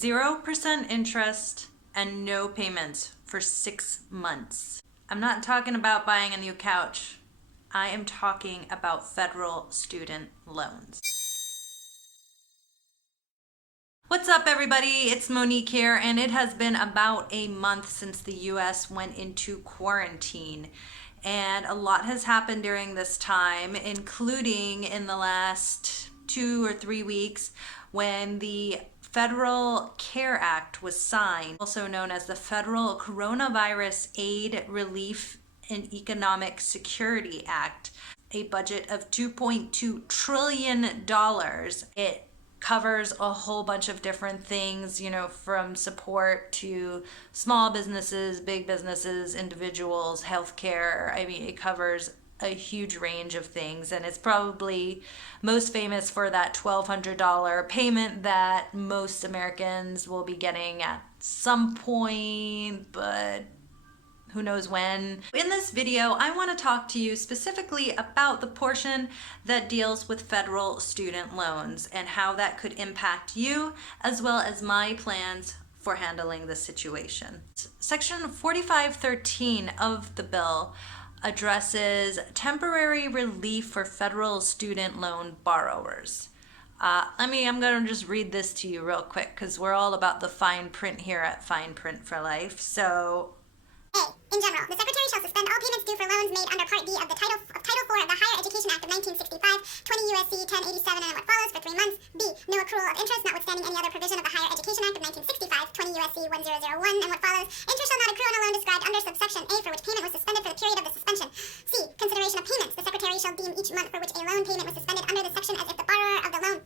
0% interest and no payments for 6 months. I'm not talking about buying a new couch. I am talking about federal student loans. What's up, everybody? It's Monique here, and it has been about a month since the U.S. went into quarantine. And a lot has happened during this time, including in the last 2 or 3 weeks when the Federal CARE Act was signed, also known as the Federal Coronavirus Aid, Relief, and Economic Security Act, a budget of $2.2 trillion. It covers a whole bunch of different things, from support to small businesses, big businesses, individuals, healthcare. I mean, it covers a huge range of things, and it's probably most famous for that $1,200 payment that most Americans will be getting at some point, but who knows when. In this video, I want to talk to you specifically about the portion that deals with federal student loans and how that could impact you, as well as my plans for handling the situation. Section 4513 of the bill addresses temporary relief for federal student loan borrowers. I'm going to just read this to you real quick because we're all about the fine print here at Fine Print for Life. So, A. In general, the Secretary shall suspend all payments due for loans made under Part D of the Title IV of the Higher Education Act of 1965, 20 U.S.C. 1087 and what follows for 3 months. B. No accrual of interest, notwithstanding any other provision of the Higher Education Act of 1965, 20 U.S.C. 1001 and what follows. Interest shall not accrue on a loan described under subsection A for which payment was suspended for the period of the suspension. C. Consideration of payments. The Secretary shall deem each month for which a loan payment was suspended under this section as if the borrower of the loan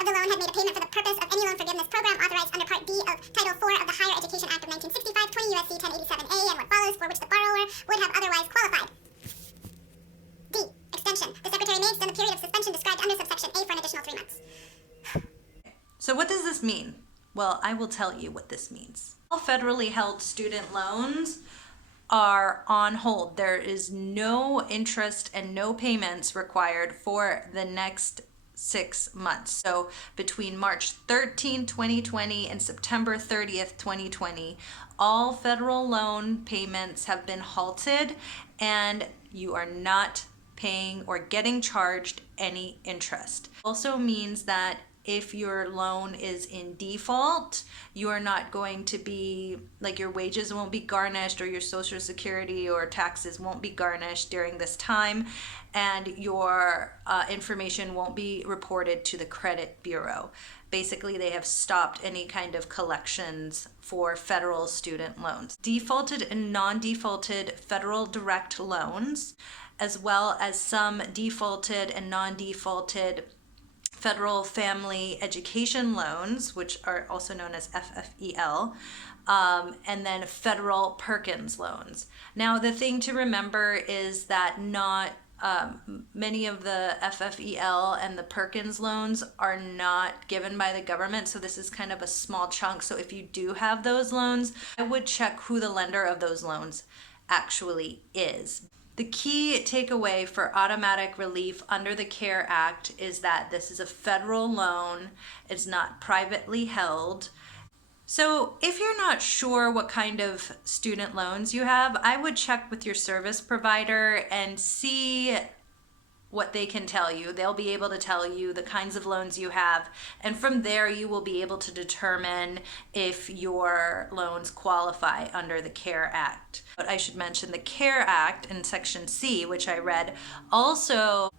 had made a payment for the purpose of any loan forgiveness program authorized under Part D of Title IV of the Higher Education Act of 1965, 20 U.S.C. 1087A and what follows, for which the borrower would have otherwise qualified. D. Extension. The Secretary may extend the period of suspension described under subsection A for an additional 3 months. So what does this mean? Well, I will tell you what this means. All federally held student loans are on hold. There is no interest and no payments required for the next 6 months. So between March 13, 2020 and September 30th, 2020, all federal loan payments have been halted and you are not paying or getting charged any interest. Also means that if your loan is in default, you are not going to be, your wages won't be garnished or your Social Security or taxes won't be garnished during this time, and your information won't be reported to the credit bureau. Basically, they have stopped any kind of collections for federal student loans. Defaulted and non-defaulted federal direct loans, as well as some defaulted and non-defaulted federal family education loans, which are also known as FFEL, and then federal Perkins loans. Now, the thing to remember is that not many of the FFEL and the Perkins loans are not given by the government, so this is kind of a small chunk. So if you do have those loans, I would check who the lender of those loans actually is. The key takeaway for automatic relief under the CARE Act is that this is a federal loan. It's not privately held. So if you're not sure what kind of student loans you have, I would check with your service provider and see what they can tell you. They'll be able to tell you the kinds of loans you have, and from there you will be able to determine if your loans qualify under the CARE Act. But I should mention the CARE Act in Section C, which I read, also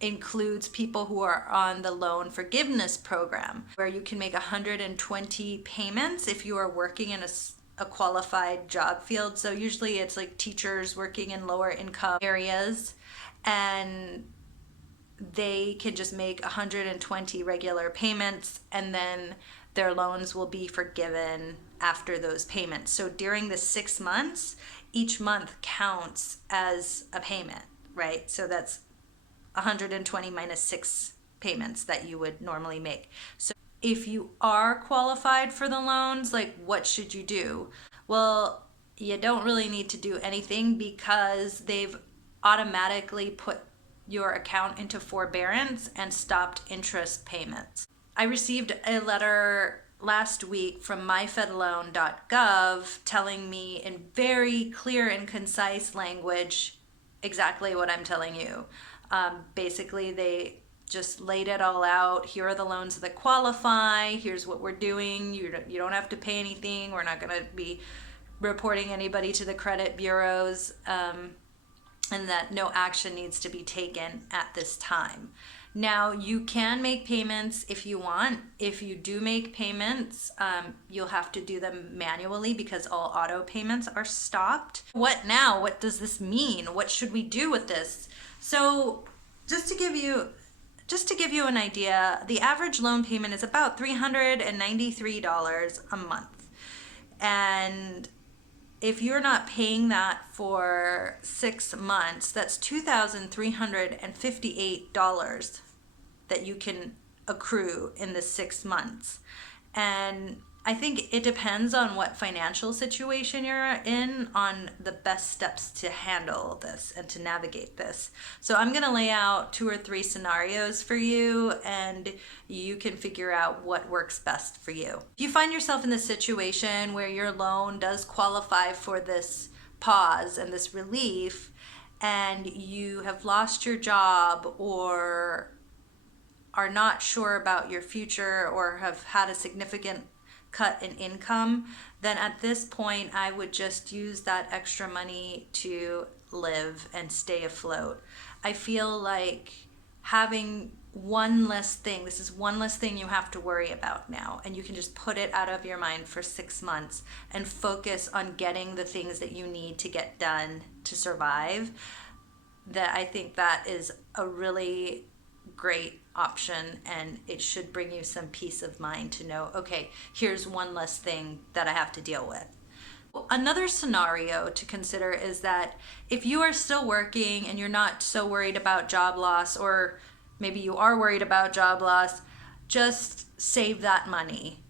includes people who are on the loan forgiveness program, where you can make 120 payments if you are working in a qualified job field. So usually it's like teachers working in lower income areas, and they can just make 120 regular payments, and then their loans will be forgiven after those payments. So during the 6 months, each month counts as a payment, right? So that's 120 minus 6 payments that you would normally make. So if you are qualified for the loans, what should you do? Well, you don't really need to do anything because they've automatically put your account into forbearance and stopped interest payments. I received a letter last week from myfedloan.gov telling me in very clear and concise language exactly what I'm telling you. Basically, they just laid it all out. Here are the loans that qualify. Here's what we're doing. You don't have to pay anything. We're not going to be reporting anybody to the credit bureaus, and that no action needs to be taken at this time. Now, you can make payments if you want. If you do make payments, you'll have to do them manually because all auto payments are stopped. What now? What does this mean? What should we do with this? So just to give you an idea, the average loan payment is about $393 a month. And if you're not paying that for 6 months, that's $2,358 that you can accrue in the 6 months. And I think it depends on what financial situation you're in on the best steps to handle this and to navigate this. So I'm going to lay out 2 or 3 scenarios for you, and you can figure out what works best for you. If you find yourself in this situation where your loan does qualify for this pause and this relief, and you have lost your job or are not sure about your future or have had a significant cut in income, then at this point I would just use that extra money to live and stay afloat. I feel like having one less thing, this is one less thing you have to worry about now, and you can just put it out of your mind for 6 months and focus on getting the things that you need to get done to survive. That I think that is a really great option, and it should bring you some peace of mind to know, okay, here's one less thing that I have to deal with. Another scenario to consider is that if you are still working and you're not so worried about job loss, or maybe you are worried about job loss, just save that money.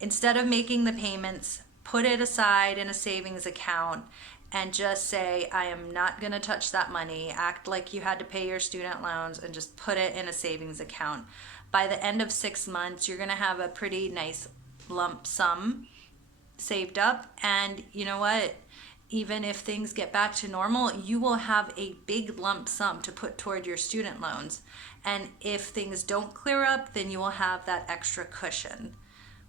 Instead of making the payments, put it aside in a savings account and just say, I am not going to touch that money. Act like you had to pay your student loans and just put it in a savings account. By the end of 6 months, you're going to have a pretty nice lump sum saved up. And you know what? Even if things get back to normal, you will have a big lump sum to put toward your student loans. And if things don't clear up, then you will have that extra cushion.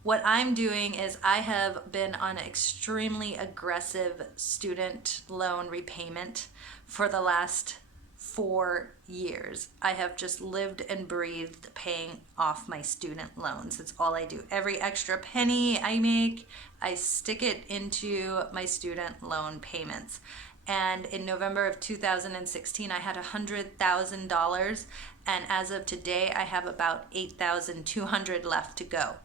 What I'm doing is I have been on an extremely aggressive student loan repayment for the last 4 years. I have just lived and breathed paying off my student loans. That's all I do. Every extra penny I make, I stick it into my student loan payments. And in November of 2016, I had $100,000. And as of today, I have about $8,200 left to go.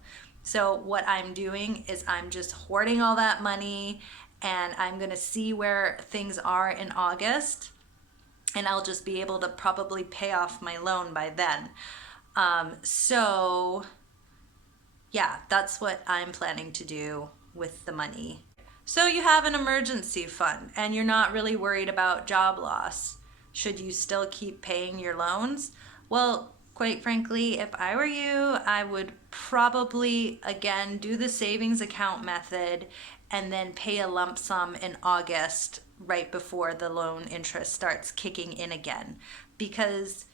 So what I'm doing is I'm just hoarding all that money, and I'm going to see where things are in August, and I'll just be able to probably pay off my loan by then. So yeah, that's what I'm planning to do with the money. So you have an emergency fund and you're not really worried about job loss. Should you still keep paying your loans? Well, quite frankly, if I were you, I would probably, again, do the savings account method and then pay a lump sum in August right before the loan interest starts kicking in again. Because,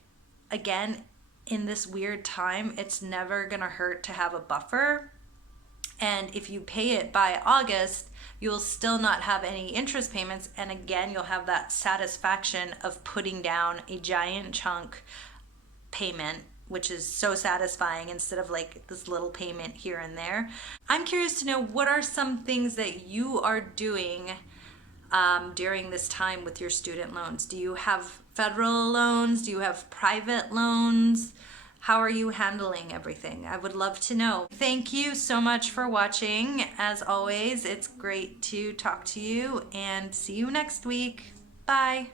again, in this weird time, it's never going to hurt to have a buffer. And if you pay it by August, you'll still not have any interest payments. And again, you'll have that satisfaction of putting down a giant chunk payment, which is so satisfying instead of like this little payment here and there. I'm curious to know, what are some things that you are doing during this time with your student loans? Do you have federal loans? Do you have private loans? How are you handling everything? I would love to know. Thank you so much for watching. As always, it's great to talk to you, and see you next week. Bye.